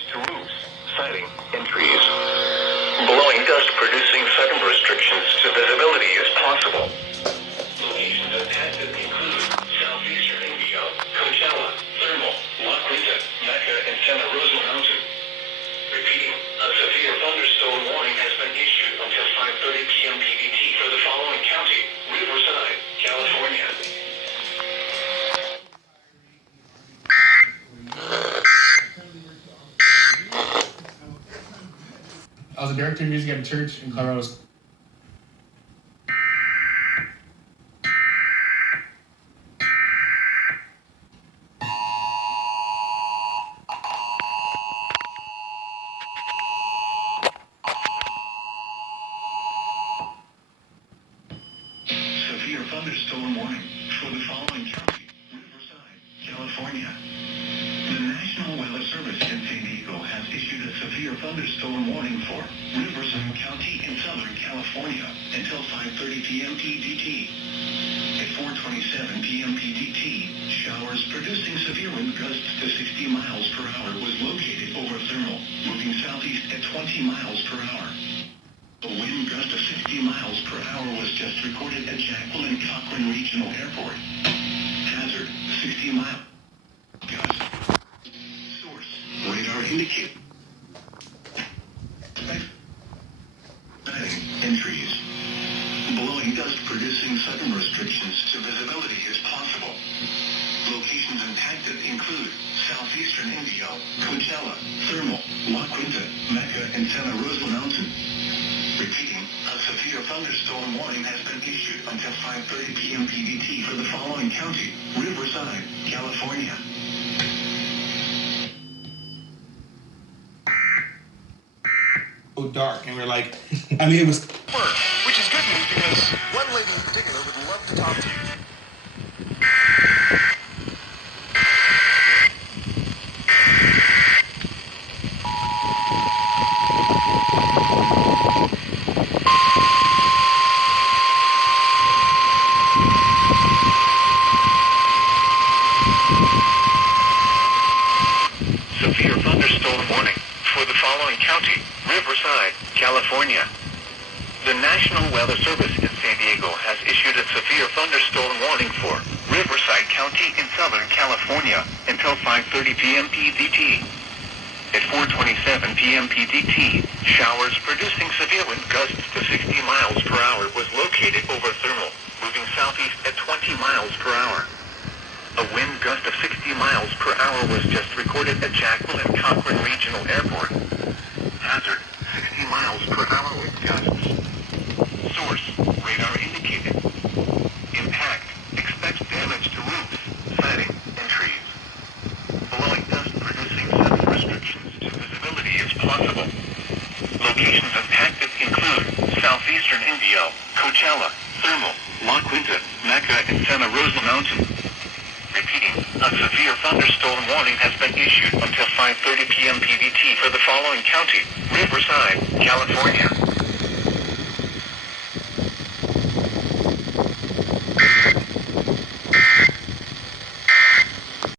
damage to roofs, siding, and trees. Blowing dust producing sudden restrictions to visibility is possible. Locations impacted include southeastern Indio, Coachella, Thermal, La Quinta, Mecca, and Santa Rosa Mountain. Repeating, a severe thunderstorm warning has been issued until 5:30 p.m. PDT for the following county: Riverside, California. I was a director of music at a church in Colorado. Severe thunderstorm warning for the following county: Riverside, California. The National Weather Service in San Diego has issued a severe thunderstorm warning for Riverside County in Southern California until 5:30 p.m. PDT. At 4:27 p.m. PDT, showers producing severe wind gusts to 60 miles per hour was located over Thermal, moving southeast at 20 miles per hour. A wind gust of 60 miles per hour was just recorded at Jacqueline Cochran Regional Airport. Hazard, 60 mile gust. Source, radar indicate. Siding and trees. Blowing dust producing sudden restrictions to visibility is possible. Locations impacted include southeastern Indio, Coachella, Thermal, La Quinta, Mecca, and Santa Rosa Mountain. Repeating, a severe thunderstorm warning has been issued until 5:30 p.m. PDT for the following county: Riverside, California. So dark, and we're like, I mean, it was. Which is good news because one lady in particular would love to talk to you. Severe thunderstorm warning for the following county: Riverside, California. The National Weather Service in San Diego has issued a severe thunderstorm warning for Riverside County in Southern California until 5:30 p.m. PDT. At 4:27 p.m. PDT, showers producing severe wind gusts to 60 miles per hour was located over Thermal, moving southeast at 20 miles per hour. A wind gust of 60 miles per hour was just recorded at Jacqueline Cochran Regional Airport. Hazard, 60 miles per hour wind gusts. Source, radar indicated. Impact, expects damage to roofs, siding, and trees. Blowing dust producing sudden restrictions to visibility is possible. Locations impacted include southeastern Indio, Coachella, Thermal, La Quinta, Mecca, and Santa Rosa Mountain. Repeating, a severe thunderstorm warning has been issued until 5:30 p.m. PDT for the following county: Riverside, California.